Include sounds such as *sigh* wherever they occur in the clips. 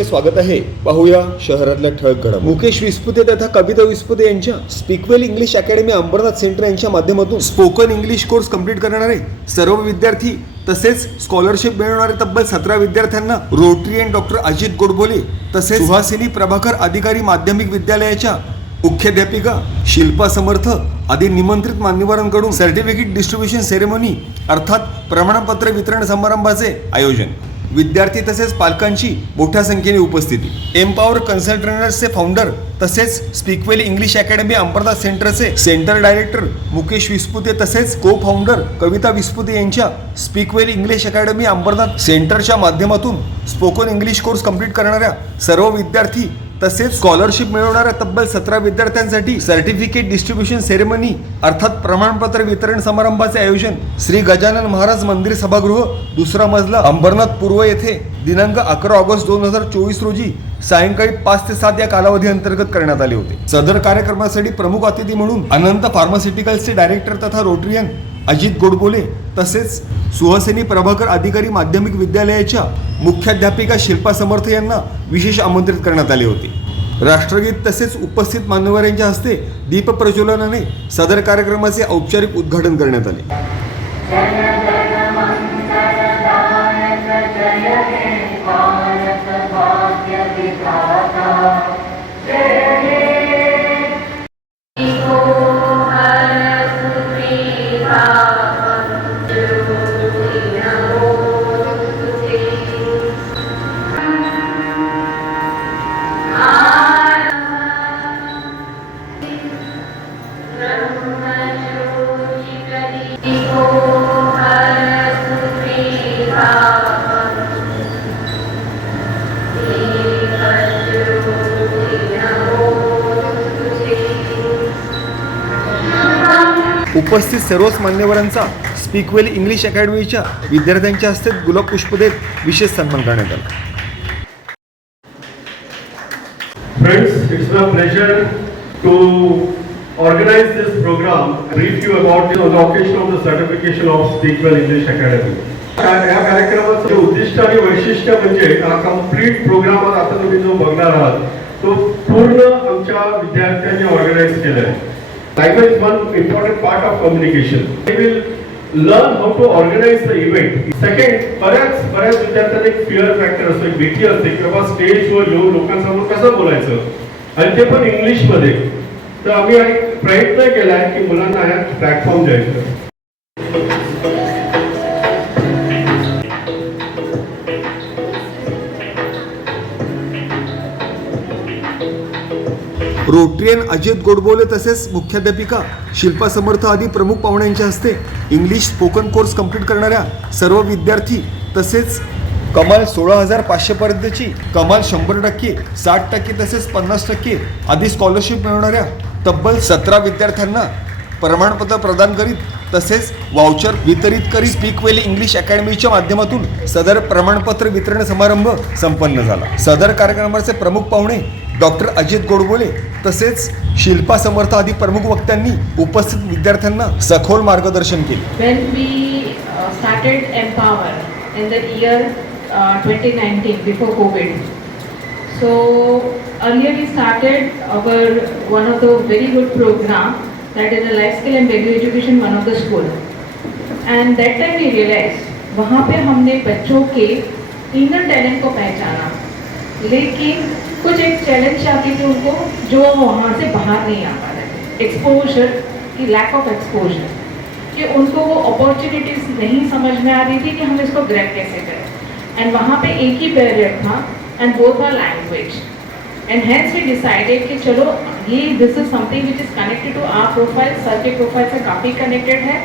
आपले स्वागत आहे. पाहूया शहरातल्या ठळक घडा मुकेश विस्पुते तथा कविता विस्पुते यांच्या Speakwell English academy Ambernath centre यांच्या माध्यमातून स्पोकन इंग्लिश कोर्स कंप्लीट करणारे सर्व विद्यार्थी तसेच स्कॉलरशिप मिळवणारे तब्बल सतरा विद्यार्थ्यांना रोटरीयन डॉक्टर अजित गोडबोले तसेच सुहासिनी प्रभाकर अधिकारी माध्यमिक विद्यालयाच्या मुख्याध्यापिका शिल्पा समर्थ आदी निमंत्रित मान्यवरांकडून सर्टिफिकेट डिस्ट्रीब्युशन सेरेमनी अर्थात प्रमाणपत्र वितरण समारंभाचे आयोजन. विद्यार्थी तसेच पालकांची मोठ्या संख्येने उपस्थिती. एम्पॉवर कन्सल्टंट्सचे फाउंडर तसेच स्पीकवेल इंग्लिश अकॅडमी अंबरनाथ सेंटरचे सेंटर डायरेक्टर मुकेश विस्पुते तसेच को फाउंडर कविता विस्पुते यांच्या स्पीकवेल इंग्लिश अकॅडमी अंबरनाथ सेंटरच्या माध्यमातून स्पोकन इंग्लिश कोर्स कंप्लीट करणाऱ्या सर्व विद्यार्थी तसेच स्कॉलरशिप मिळवणाऱ्या तब्बल सतरा विद्यार्थ्यांसाठी सर्टिफिकेट डिस्ट्रीब्युशन सेरेमनी अर्थात प्रमाणपत्र वितरण समारंभाचे आयोजन श्री गजानन महाराज मंदिर सभागृह दुसरा मजला अंबरनाथ पूर्व येथे. दिनांक अकरा ऑगस्ट दोन हजार चोवीस रोजी सायंकाळी पाच ते सात या कालावधी अंतर्गत करण्यात आले होते. सदर कार्यक्रमासाठी प्रमुख अतिथी म्हणून अनंत फार्मास्युटिकल्सचे डायरेक्टर तथा रोटरियन अजित गोडबोले तसेच सुहासिनी प्रभाकर अधिकारी माध्यमिक विद्यालयाच्या मुख्याध्यापिका शिल्पा समर्थ यांना विशेष आमंत्रित करण्यात आले होते. राष्ट्रगीत तसेच उपस्थित मान्यवरांच्या हस्ते दीप प्रज्वलनाने सदर कार्यक्रमाचे औपचारिक उद्घाटन करण्यात आले. Senhor. उपस्थित सर्वच मान्यवरांचा स्पीकवेल इंग्लिश अकॅडमीच्या विद्यार्थ्यांच्या हस्ते गुलाब पुष्प देत विशेष सन्मान करण्यात आला Friends, it's my pleasure to organize this program, brief you about the, on the occasion of the certification of Speakwell English Academy. या कार्यक्रमाचे उद्दिष्ट आणि वैशिष्ट्य म्हणजे हा कंप्लीट प्रोग्राम आता तुम्ही जो बघणार आहात तो पूर्ण आमच्या विद्यार्थ्यांनी organise Language language one important part of communication they will learn how to organise the event second बऱ्याच बऱ्याच विद्यार्थ्यांना एक फिअर फॅक्टर असतो एक भीती असते की बाबा स्टेजवर येऊन लोकांसमोर कसं बोलायचं? आणि ते पण इंग्लिशमध्ये. तर आम्ही प्रयत्न एक प्रयत्न की मुलांना ह्या प्लॅटफॉर्म द्यायचं. रोटरियन अजित गोडबोले तसेच मुख्याध्यापिका शिल्पा समर्थ आदी प्रमुख पाहुण्यांच्या हस्ते इंग्लिश स्पोकन कोर्स कंप्लीट करणाऱ्या सर्व विद्यार्थी तसेच कमाल सोळा हजार पाचशेपर्यंतची कमाल शंभर टक्के साठ टक्के तसेच पन्नास टक्के आदी स्कॉलरशिप मिळवणाऱ्या तब्बल सतरा विद्यार्थ्यांना प्रमाणपत्र प्रदान करीत तसेच वाउचर वितरित करीत स्पीकवेल इंग्लिश अकॅडमीच्या माध्यमातून सदर प्रमाणपत्र वितरण समारंभ संपन्न झाला. सदर कार्यक्रमाचे प्रमुख पाहुणे डॉक्टर अजित गोडबोले तसेच शिल्पा समर्थ आदी प्रमुख वक्त्यांनी उपस्थित विद्यार्थ्यांना सखोल मार्गदर्शन केले. When we started empower in the year twenty nineteen before covid so earlier we started our one of the very good programme that is a life skill and baby education one of the school and that time we realise वहां पे हमने बच्चों के inner talent को पहचाना। लेकिन कुछ एक challenge आती थी उनको, जो वो वहाँ से बाहर नहीं आ पा रहे थे। एक्सपोजर की लैक ऑफ़ एक्सपोजर कि उनको वो अपॉर्चुनिटीज़ नहीं समझ में आ रही थी कि हम इसको ग्रैप कैसे करें। एंड वहाँ पे एक ही बैरियर था and both our language and hence we decided कि चलो, ये this is something which is connected to our profile sir K profile से काफ़ी कनेक्टेड है।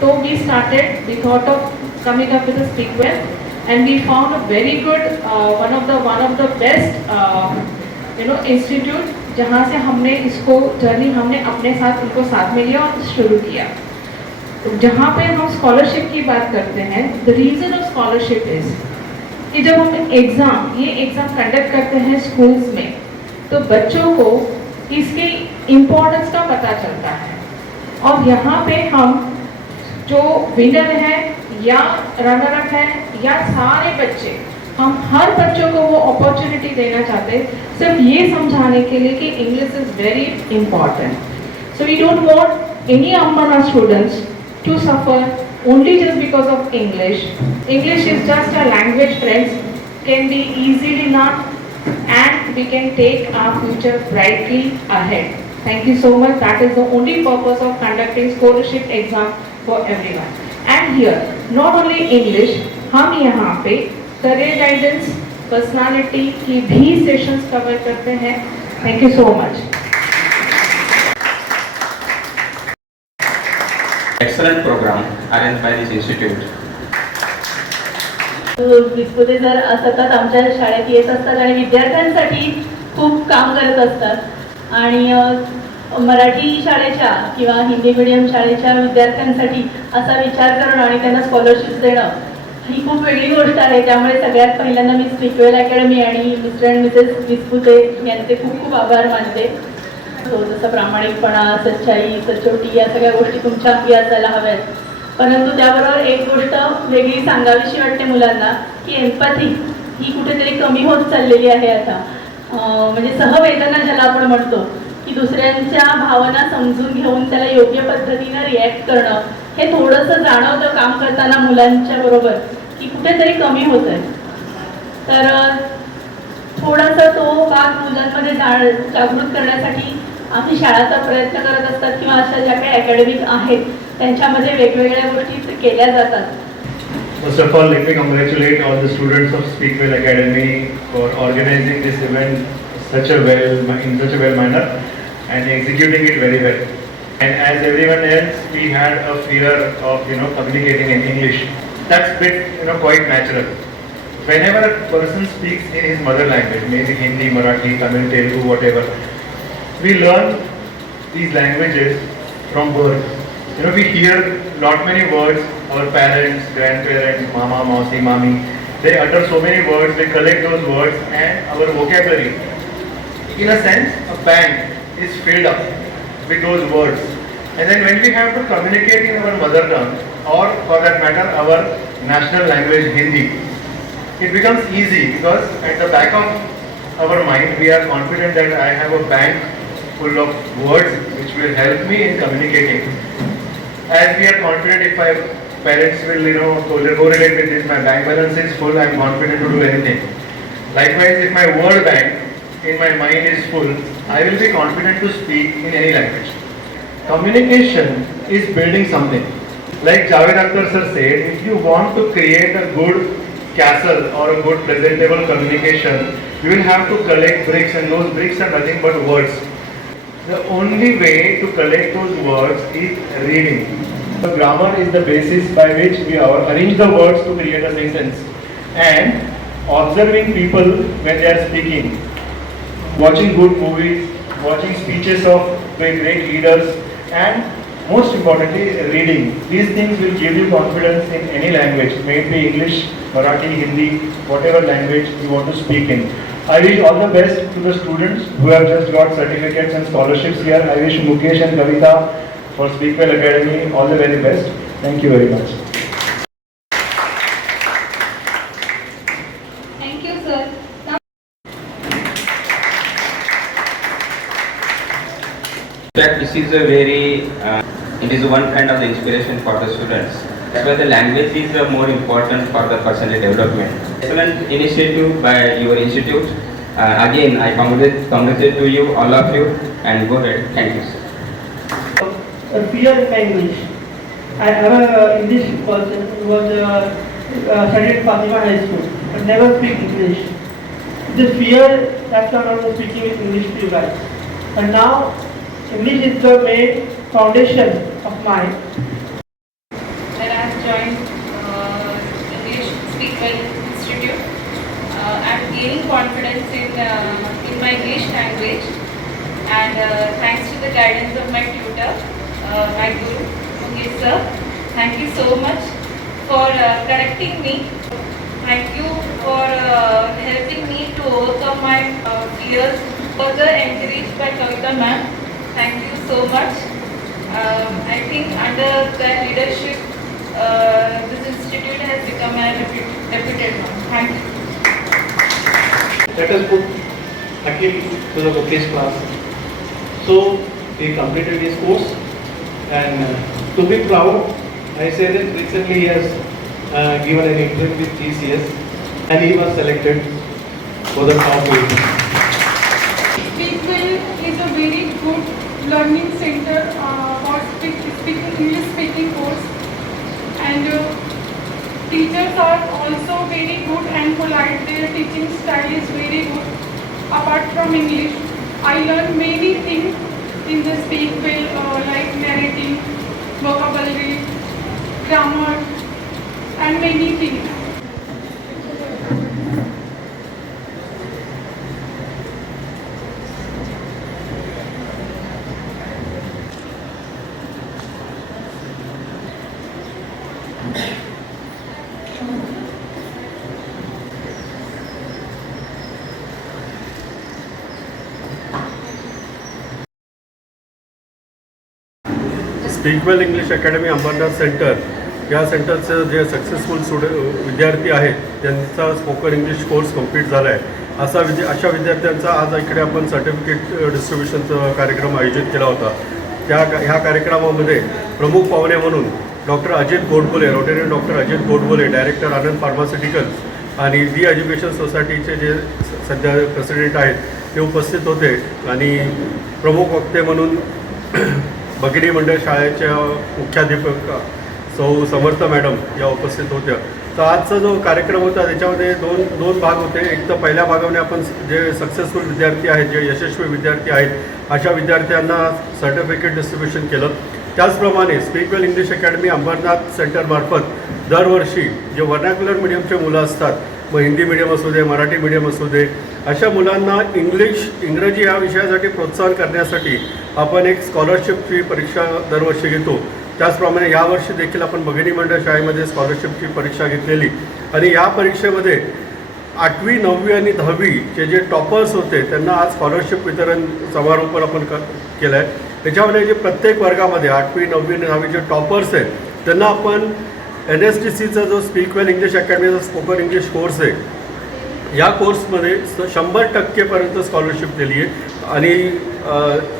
तो we started we thought of coming up with Speakwell and we found a very good one of the one of the best you know institute जहाँ से हमने इसको journey हमने अपने साथ, उनको साथ में लिया और शुरू किया। जहाँ पे हम स्कॉलरशिप की बात करते हैं the reason of scholarship is कि जब हम एग्ज़ाम ये एग्ज़ाम कंडक्ट करते हैं स्कूल्स में तो बच्चों को इसके इम्पोर्टेंस का पता चलता है। और यहाँ पे हम जो विनर है या रनर अप है, या सारे बच्चे। हम हर बच्चों को वो अपॉर्चुनिटी देना चाहते सिर्फ़ ये समझाने के लिए कि English is very important so we don't want any amber our students to suffer only just because of English English is just a language friends can be easily learn and we can take our future brightly ahead thank you so much that is the only purpose of conducting scholarship exam for everyone And here, not only English, हम यहाँ पे career guidance personality की भी sessions cover करते हैं। Thank you so much excellent program arranged by this institute. Vispute sir सतत आमच्या शाळेत येत असतात आणि विद्यार्थ्यांसाठी खूप काम करत असतात. आणि मराठी शाळेच्या किंवा हिंदी मिडियम शाळेच्या विद्यार्थ्यांसाठी असा विचार करणं आणि त्यांना स्कॉलरशिप देणं ही खूप वेगळी गोष्ट आहे. त्यामुळे सगळ्यात पहिल्यांदा मी स्पिक्युअल अकॅडमी आणि मिस्टर अँड मिसेस विस्पुते यांचे खूप खूप आभार मानते. सो जसं प्रामाणिकपणा सच्चाई सचोटी या सगळ्या गोष्टी तुमच्या अंगी असायला हव्यात. परंतु त्याबरोबर एक गोष्ट वेगळी सांगावीशी वाटते मुलांना की एम्पॅथी ही कुठेतरी कमी होत चाललेली आहे आता. म्हणजे सहवेदना ज्याला आपण म्हणतो की दुसऱ्यांच्या भावना समजून घेऊन त्याला योग्य पद्धतीनं रिॲक्ट करणं हे थोडंसं जाणवतं काम करताना मुलांच्या बरोबर की कुठेतरी कमी होत आहे तर थोडासा तो भाग मुलांमध्ये जागृत करण्यासाठी आम्ही शाळाचा प्रयत्न करत असतात किंवा अशा ज्या काही अकॅडमिक आहेत त्यांच्यामध्ये वेगवेगळ्या गोष्टी केल्या जातात. First of all, let me congratulate all the students of Speakwell Academy for organizing this event such a well in such a well manner. And executing it very well. And as everyone else, we had a fear of you know communicating in English. That's bit you know quite natural. Whenever a person speaks in his mother language, maybe Hindi, Marathi, Tamil, Telugu, whatever, we learn these languages from birth. You know, we hear not many words, our parents, grandparents, mama, mausi, mami, they utter so many words, they collect those words and our vocabulary, in a sense, a bank is filled up with those words. And then when we have to communicate in our mother tongue, or for that matter, our national language, Hindi, it becomes easy because at the back of our mind, we are confident that I have a bank full of words which will help me in communicating. As we are confident if my parents will, you know, co- correlate with this, my bank balance is full, I am confident to do anything. Likewise, if my word bank in my mind is full, I will be confident to speak in any language. Communication is building something. Like Javed Akhtar sir said, if you want to create a good castle or a good presentable communication, you will have to collect bricks and those bricks are nothing but words. The only way to collect those words is reading. The grammar is the basis by which we arrange the words to create a sentence. And observing people when they are speaking, watching good movies, watching speeches of very great leaders, and most importantly, reading. These things will give you confidence in any language, may it be English, Marathi, Hindi, whatever language you want to speak in. I wish all the best to the students who have just got certificates and scholarships here. I wish Mukesh and Kavita for Speakwell Academy all the very best. Thank you very much. Fact, this is a very, uh, it is one kind of the inspiration for the students. That's why the language is uh, more important for the personal development. Excellent initiative by your institute. Uh, again, I congratulate, congratulate to you, all of you, and go ahead. Thank you. sir. fear in English. I have a English person who was uh, uh, studied at Fatima High School, but never speak English. The fear that's why not of speaking in English to you guys. And now, English is the main foundation of mine. that I have joined uh, English Speak Well Institute. Uh, I am gaining confidence in, uh, in my English language and uh, thanks to the guidance of my tutor, uh, my guru, Mukesh sir. Thank you so much for uh, correcting me. Thank you for uh, helping me to overcome my uh, fears. Further encouraged by Kavita ma'am. Thank you so much. Um, I think under their leadership, uh, this institute has become a reputed one. Thank you. Let us put Akhil to the Vokesh class. So he completed his course and uh, to be proud, I say that recently he has uh, given an interview with TCS and he was selected for the top good learning center uh, for speak, English speaking course and uh, teachers are also very good and polite. Their teaching style is very good. Apart from English, I learned many things in the Speakwell uh, like narrating, vocabulary, grammar and many things. Speakwell English academy Ambernath centre या सेंटरचे जे successful stood विद्यार्थी आहेत त्यांचा spoken English course complete झाला आहे असा विद्या अशा विद्यार्थ्यांचा आज इकडे आपण सर्टिफिकेट डिस्ट्रीब्युशनचा कार्यक्रम आयोजित केला होता. त्या ह्या कार्यक्रमामध्ये प्रमुख पाहुणे म्हणून doctor Ajit Godbole Rotarian doctor Ajit Godbole director Anand pharmaceuticals आणि दी एज्युकेशन सोसायटीचे जे स- सध्या प्रेसिडेंट आहेत ते उपस्थित होते. आणि प्रमुख वक्ते म्हणून *clears throat* भगिनी मंडळ शाळेच्या मुख्याध्यापक सौ समर्थ मॅडम या उपस्थित होत्या. तर आजचा जो कार्यक्रम होता त्याच्यामध्ये दोन दोन भाग होते. एक तर पहिल्या भागामध्ये आपण जे सक्सेसफुल विद्यार्थी आहेत जे यशस्वी विद्यार्थी आहेत अशा विद्यार्थ्यांना सर्टिफिकेट डिस्ट्रीब्युशन केलं. त्याचप्रमाणे स्पीकवेल इंग्लिश अकॅडमी अंबरनाथ सेंटरमार्फत दरवर्षी जे वर्नॅक्युलर मिडियमचे मुलं असतात मग हिंदी मिडियम असू दे मराठी मिडियम असू दे अशा मुलांना इंग्लिश इंग्रजी या विषयासाठी प्रोत्साहन करण्यासाठी आपण एक स्कॉलरशिपची परीक्षा दरवर्षी घेतो. त्याचप्रमाणे यावर्षी देखील आपण भगिनी मंडळ शाळेमध्ये स्कॉलरशिपची परीक्षा घेतलेली. आणि या परीक्षेमध्ये आठवी नववी आणि दहावीचे जे टॉपर्स होते त्यांना आज स्कॉलरशिप वितरण समारोह पण आपण क केला आहे त्याच्यामध्ये जे प्रत्येक वर्गामध्ये आठवी नववी दहावी जे टॉपर्स आहेत त्यांना आपण एन एस टी सीचा जो स्पीकवेल इंग्लिश अकॅडमीचा स्पोकन इंग्लिश कोर्स आहे या कोर्समध्ये स शंभर टक्केपर्यंत स्कॉलरशिप दिली आहे. आणि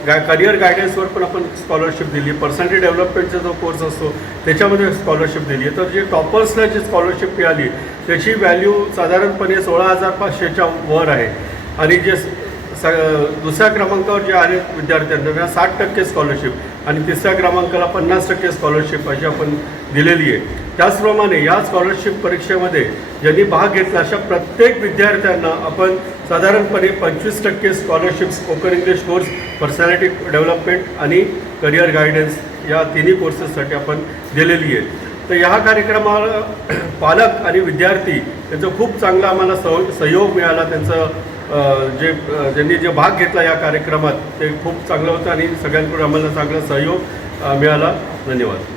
गा करिअर गायडन्सवर पण आपण स्कॉलरशिप दिली आहे. पर्सनॅलिटी डेव्हलपमेंटचा जो कोर्स असतो त्याच्यामध्ये स्कॉलरशिप दिली आहे. तर जे टॉपर्सला जी स्कॉलरशिप मिळाली त्याची व्हॅल्यू साधारणपणे सोळा हजार पाचशेच्या वर आहे. आणि जे स दुसऱ्या क्रमांकावर जे आले विद्यार्थ्यांना त्यांना साठ टक्के स्कॉलरशिप आणि तिसऱ्या क्रमांकाला पन्नास टक्के स्कॉलरशिप अशी आपण दिलेली आहे. त्याचप्रमाणे या स्कॉलरशिप परीक्षेमध्ये ज्यांनी भाग घेतला अशा प्रत्येक विद्यार्थ्यांना आपण साधारणपणे पंचवीस टक्के scholarship spoken English course personality development आणि करिअर गायडन्स या तिन्ही कोर्सेससाठी आपण दिलेली आहे. तर ह्या कार्यक्रमाला पालक आणि विद्यार्थी यांचं खूप चांगला आम्हाला सह सहयोग मिळाला त्यांचं जे ज्यांनी जे भाग घेतला या कार्यक्रमात ते खूप चांगलं होतं आणि सगळ्यांकडून आम्हाला चांगला सहयोग मिळाला. धन्यवाद.